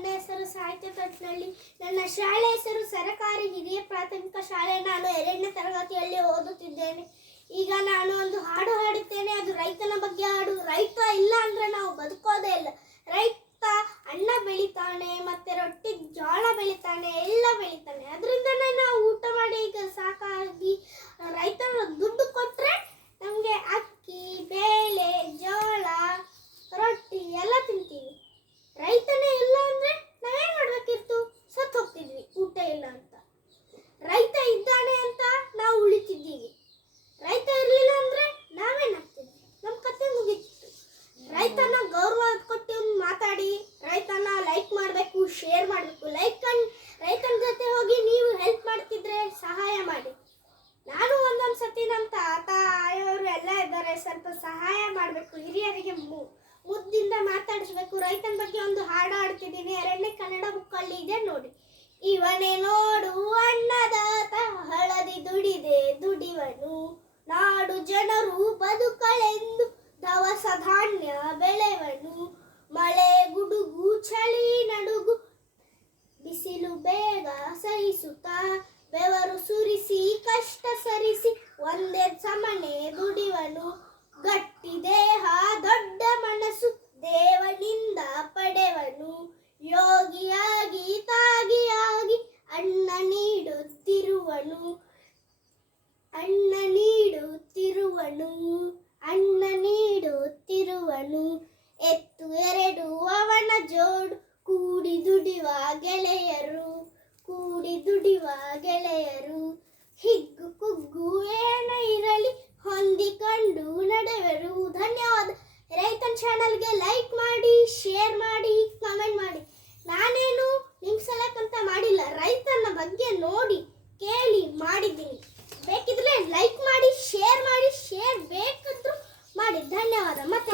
ನನ್ನ ಹೆಸರು ಸಾಹಿತ್ಯ ತೊಟ್ಲಳ್ಳಿ. ನನ್ನ ಶಾಲೆ ಹೆಸರು ಸರಕಾರಿ ಹಿರಿಯ ಪ್ರಾಥಮಿಕ ಶಾಲೆ. ನಾನು 2ನೇ ತರಗತಿಯಲ್ಲಿ ಓದುತ್ತಿದ್ದೇನೆ. ಈಗ ನಾನು ಒಂದು ಹಾಡು ಹಾಡುತ್ತೇನೆ. ಅದು ರೈತನ ಬಗ್ಗೆ ಹಾಡು. ರೈತ ಇಲ್ಲ ಅಂದ್ರೆ ನಾವು ಬದುಕೋದೇ ಇಲ್ಲ. ರೈತ ಅನ್ನ ಬೆಳಿತಾನೆ, ಮತ್ತೆ ರೊಟ್ಟಿ ಜೋಳ ಬೆಳಿತಾನೆ, ಎಲ್ಲ ಬೆಳಿತಾನೆ. ಅದರಿಂದನೇ ನಾವು ಊಟ ಮಾಡಿ ಈಗ ಸಾಕಾಗಿ ರೈತನ ದುಡ್ಡು ಕೊಟ್ರೆ ನಮಗೆ ಅಕ್ಕಿ, ಬೇಳೆ, ಜೋಳ, ರೊಟ್ಟಿ ಎಲ್ಲ ತಿಂತೀವಿ. ರೈತನೇ ಇಲ್ಲ ಅಂದ್ರೆ ನಾವೇನ್ ಮಾಡ್ಬೇಕಿತ್ತು? ಸತ್ತು ಹೋಗ್ತಿದ್ವಿ ಊಟ ಇಲ್ಲ ಅಂತ. ರೈತ ಇದ್ದಾನೆ ಅಂತ ನಾವು ಉಳಿತಿದ್ದೀವಿ. ರೈತ ಇರ್ಲಿಲ್ಲ ಅಂದ್ರೆ ನಾವೇನಾಗ್ತಿದ್ವಿ? ನಮ್ಮ ಕತೆ ಮುಗೀತಿತ್ತು. ರೈತನ ಗೌರವ ಕೊಟ್ಟು ಮಾತಾಡಿ, ರೈತನ ಲೈಕ್ ಮಾಡಬೇಕು, ಶೇರ್ ಮಾಡಬೇಕು. ರೈತನ ಜೊತೆ ಹೋಗಿ ನೀವು ಹೆಲ್ಪ್ ಮಾಡ್ತಿದ್ರೆ ಸಹಾಯ ಮಾಡಿ. ನಾನು ಒಂದೊಂದು ಸತಿ ನಮ್ಮ ತಾತ ಆಯೋರು ಎಲ್ಲ ಇದ್ದಾರೆ, ಸ್ವಲ್ಪ ಸಹಾಯ ಮಾಡಬೇಕು. ಹಿರಿಯರಿಗೆ ಮುದ್ದಿಂದ ಮಾತಾಡಿಸ್ಬೇಕು. ರೈತನ ಬಗ್ಗೆ ಒಂದು ಹಾಡು ಹಾಡ್ತಿದ್ದೀನಿ. 2ನೇ ಕನ್ನಡ ಬುಕ್ಕಲ್ಲಿ ಇದೆ ನೋಡಿ. ಇವನೇ ನೋಡು ಅನ್ನದಾತ, ಹಳದಿ ದುಡಿದೆ ದುಡಿವನು, ನಾಡು ಜನರು ಬದುಕಳೆಂದು ದವಸ ಧಾನ್ಯ ಬೆಳೆವನು, ಮಳೆ ಗುಡುಗು ಚಳಿ ನಡುಗು ಬಿಸಿಲು ಬೇಗ ಸಹಿಸುತ್ತಾ, ಬೆವರು ಸುರಿಸಿ ಕಷ್ಟ ಸರಿಸಿ ಒಂದೇ ಸಮನೆ ದುಡಿವನು, ಗಟ್ಟಿ ದೇಹ ದೊಡ್ಡ ಮನಸ್ಸು ದೇವನಿಂದ ಪಡೆವನು, ಯೋಗಿಯಾಗಿ ತಾಗಿಯಾಗಿ ಅನ್ನ ನೀಡುತ್ತಿರುವನು, ಅನ್ನ ನೀಡುತ್ತಿರುವನು, ಅನ್ನ ನೀಡುತ್ತಿರುವನು. ಎತ್ತು 2 ಅವನ ಜೋಡು, ಕೂಡಿ ದುಡಿವ ಗೆಳೆಯರು, ಕೂಡಿ ದುಡಿವ ಗೆಳೆಯರು. ಹಿಗ್ಗು ಕುಗ್ಗು ಏನ ಇರಲಿ ಹೊಂದಿಕೊಂಡು ನಡೆವರು. ಧನ್ಯವಾದ. ರೈತನ ಚಾನಲ್ಗೆ ಲೈಕ್ ಮಾಡಿ, ಶೇರ್ ಮಾಡಿ, ಕಮೆಂಟ್ ಮಾಡಿ. ನಾನೇನು ನಿಮ್ಮ ಸಲಕ್ಕಂತ ಮಾಡಿಲ್ಲ, ರೈತನ ಬಗ್ಗೆ ನೋಡಿ ಕೇಳಿ ಮಾಡಿದ್ದೀನಿ. ಬೇಕಿದ್ರೆ ಲೈಕ್ ಮಾಡಿ, ಶೇರ್ ಬೇಕಾದ್ರೂ ಮಾಡಿ. ಧನ್ಯವಾದ. ಮತ್ತೆ